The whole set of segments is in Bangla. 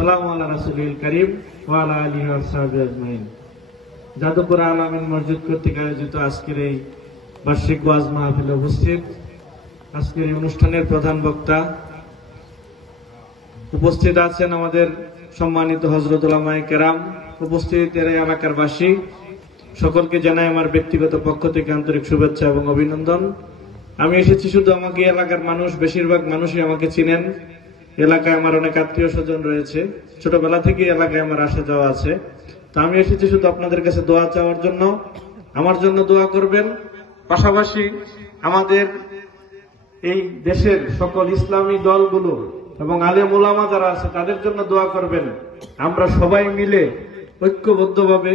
সালামু আলা রাসূলিল কারীম ওয়া আলা আলিহি ওয়া সাহবিহি আজমাইন। যাদবপুর আল আমিন মসজিদ কর্তৃক আয়োজিত আজকের এই বার্ষিক ওয়াজ মাহফিলে উপস্থিত, আজকের এই অনুষ্ঠানের প্রধান বক্তা উপস্থিত আছেন আমাদের সম্মানিত হযরত উলামায়ে কেরাম, উপস্থিত এর এলাকার বাসী সকলকে জানাই আমার ব্যক্তিগত পক্ষ থেকে আন্তরিক শুভেচ্ছা এবং অভিনন্দন। আমি এসেছি শুধু আমাকে এলাকার মানুষ, বেশিরভাগ মানুষই আমাকে চিনেন। এলাকায় আমার অনেক আত্মীয় স্বজন রয়েছে, ছোটবেলা থেকে এলাকায় আমার আসা যাওয়া আছে। তো আমি এসেছি শুধু আপনাদের কাছে দোয়া চাওয়ার জন্য, আমার জন্য দোয়া করবেন। পাশাপাশি আমাদের এই দেশের সকল ইসলামী দলগুলো এবং আলেম ওলামা যারা আছে তাদের জন্য দোয়া করবেন। আমরা সবাই মিলে ঐক্যবদ্ধভাবে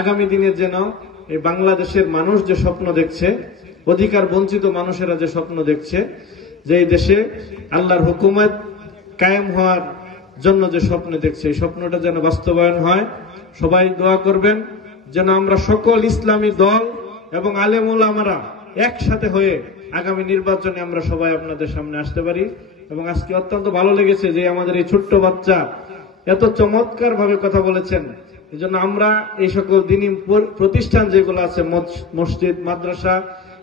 আগামী দিনে যেন এই বাংলাদেশের মানুষ যে স্বপ্ন দেখছে, অধিকার বঞ্চিত মানুষেরা যে স্বপ্ন দেখছে, যে এই দেশে আল্লাহর হুকুমত কায়েম হওয়ার জন্য যে স্বপ্ন দেখছে, এই স্বপ্নটা যেন বাস্তবায়ন হয়। সবাই দোয়া করবেন যেন আমরা সকল ইসলামী দল এবং আলেম ওলামারা একসাথে হয়ে আগামী নির্বাচনে আমরা সবাই আপনাদের সামনে আসতে পারি। এবং আজকে অত্যন্ত ভালো লেগেছে যে আমাদের এই ছোট্ট বাচ্চা এত চমৎকার ভাবে কথা বলেছেন। এই জন্য আমরা এই সকল দ্বীনি প্রতিষ্ঠান যেগুলো আছে, মসজিদ, মাদ্রাসা,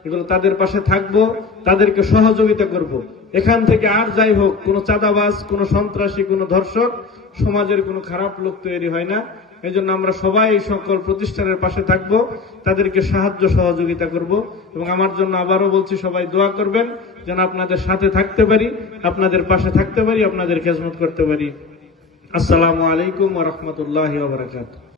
এগুলো তাদের পাশে থাকবো, তাদেরকে সহযোগিতা করব। এখান থেকে আর যাই হোক, কোনো চাঁদাবাজ, কোনো সন্ত্রাসী, কোনো ধর্ষক, সমাজের কোনো খারাপ লোক তৈরি হয় না। এই জন্য আমরা সবাই এই সকল প্রতিষ্ঠানের পাশে থাকব, তাদেরকে সাহায্য সহযোগিতা করব। এবং আমার জন্য আবারও বলছি, সবাই দোয়া করবেন যেন আপনাদের সাথে থাকতে পারি, আপনাদের পাশে থাকতে পারি, আপনাদের খেদমত করতে পারি। আসসালামু আলাইকুম ওয়া রাহমাতুল্লাহি ওয়া বারাকাতুহু।